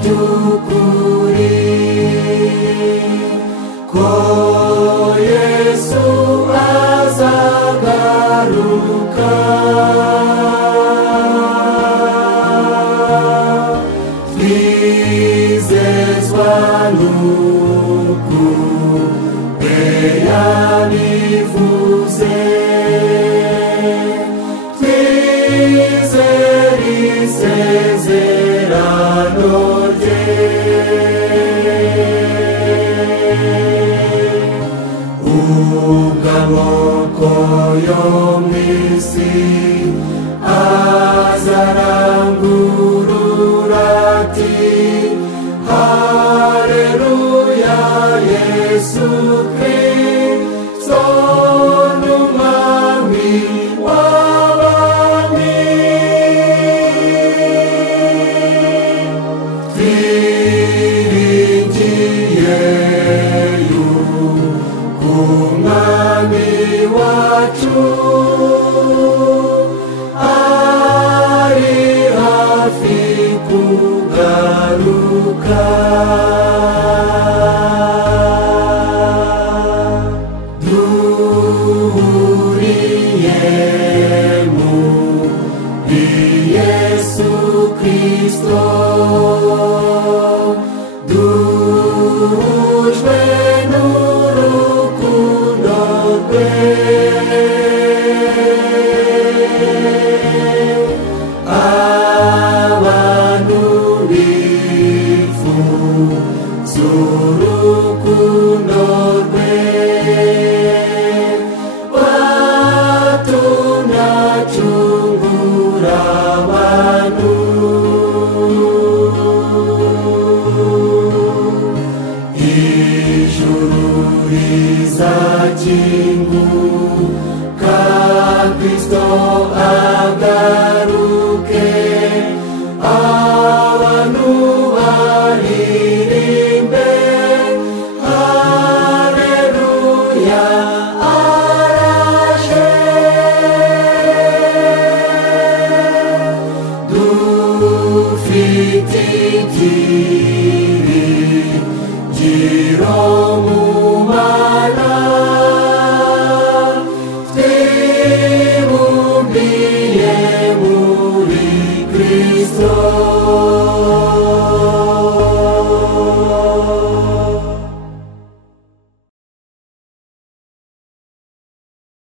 by'ukuri ko Yesu azagaruka twizezwa n'uku yabivuze twizere isezerano rye ubwo amoko yo mu isi azarangurura ati haleluya Yesu Kristo n'umwami w'abami twiringiye yuko umwami wacu ari hafi kugaruka duhuriye muri Yesu Kristo duhujwe n'urukundo rwe abantu bifuza urukundo rwe batunacungura abantu ijuru rizakinguka Kristo agaruke abantu baririmbe haleluya araje dufite ibyiringiro mu Mana twibumbiye muri Kristo